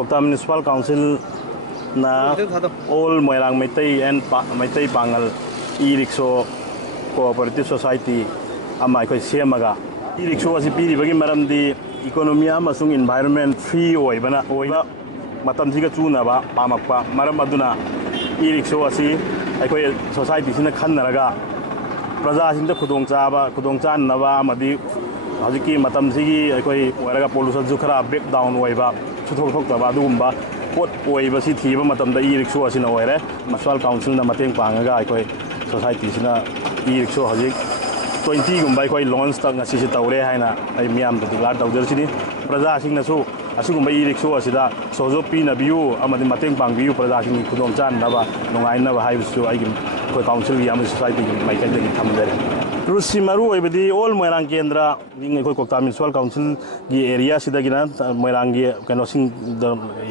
Kokta Municipal Council na all Moirang Meitei and Meitei Pangal e-rickshaw cooperative society ama koi semaga e-rickshaw asi piri bagi maram di economy amasung environment free oibana oiba matam siga chuna ba pamakpa maram aduna e-rickshaw asi koi society sina khannaraga praja sinda khudong chan naba amadi hajiki matam sigi koi oiraga pollution ju khara break down oiba chuthok thok taba adugumba pot oiba si thiba matam da e-rickshaw asina oire municipal council na mateng pangaga koi society sina e-rickshaw hajik 20 gumbai koi launch ta ngasi si tawre haina ai miam da declare tawder sini praja singna su asugumbai e-rickshaw asida sojo pi na biu amadi mateng pang biu praja sing khudong chan naba nongai na ba haibu ai koi council ya society gi mai kan gi thamdare Rusi maru oibadi all Moirang Kendra ning koi Kokta Municipal Council gi area sida gina Moirang gi kano sing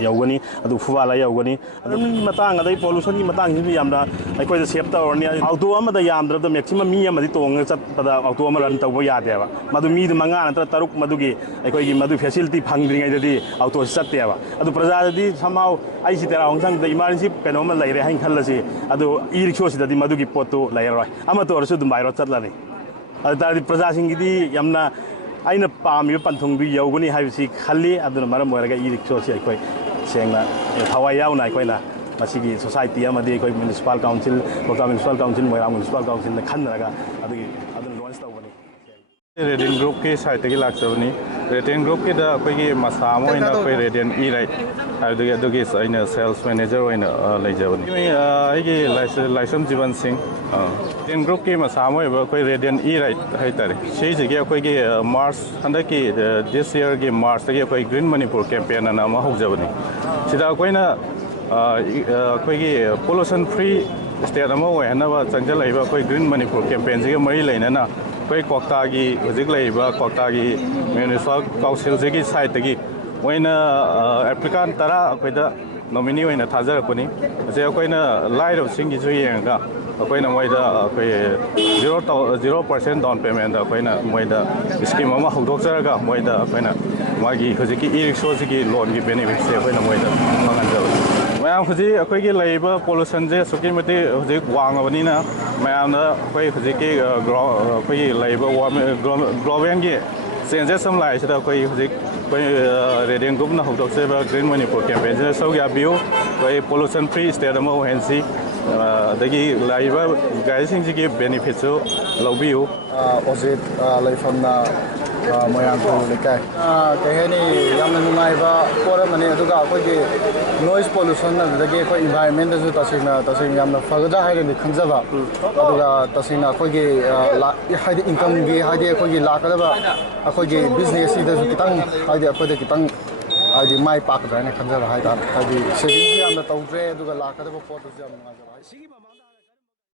yaugani adu fuwala yaugani adu matang adai pollution gi matang ni yamda koi save ta orni auto ama da yamdra da maximum mi ama di tong chat pada auto ama ran taw ya de ba madu mi manga na taruk madu gi koi gi madu facility phangdri ngai di auto chat te ba adu praja di somehow ai si tera hongsang da emergency kano ma lai re hain khallasi adu e-rickshaw sida di madu gi poto lai roi ama to orsu dum bairo chat lani Adari praja singidi yamna aina pami panthong du yaugani haibisi khalli aduna maram moiraga e-rickshaw si koi sengna thawai yauna koina masigi society amadi koi municipal council Kokta Municipal Council Moirang Municipal Council na khanraga adagi aduna launch tawani Radiant Group ke site ki laksawni Radiant Group ke da koi gi masamo ina koi Radiant e right adugi aina sales manager oina leijawni ai gi license Jivan Singh Radiant Group ke masamo ba koi Radiant e right hai tare sei jige koi gi March handa ki this year gi March ge koi Green Manipur campaign na ma hojawni sida koina koi gi pollution free state amo wa hana ba changjal ai ba koi Green Manipur campaign jige mari leina na koi Kokta gi hojik leiba Kokta gi municipal council jigi site gi oina applicant tara koi da nominee oina thajar koni je koi na light of sing gi ju yenga koi na moi da koi 0% down payment da koi na moi da scheme ama hodok jaraga moi da koi na magi hojiki e-rickshaw jigi loan gi benefit se koi na moi da mangan jaw mayam hoji akoi gi leiba pollution je suki mate hojik wangabani na mayam na koi hojiki koi leiba global gi changes some lai sida koi hojik koi Radiant Group na hodok se ba Green Manipur campaign je so ya bio koi pollution free state amo hensi dagi laiba gaising ji benefit so lobiu opposite laifam na Moirang ko lekai kaheni yamna nungai ba pora mane aduga koi gi noise pollution na dagi koi environment ju tasing yamna fagada hai ni khanjaba aduga tasing na koi gi haidi income gi haidi koi gi lakada ba koi gi business ida ju kitang haidi koi da kitang haidi mai pak da ne khanjaba hai da haidi saving gi yamna tawdre aduga lakada ba pot ju yamna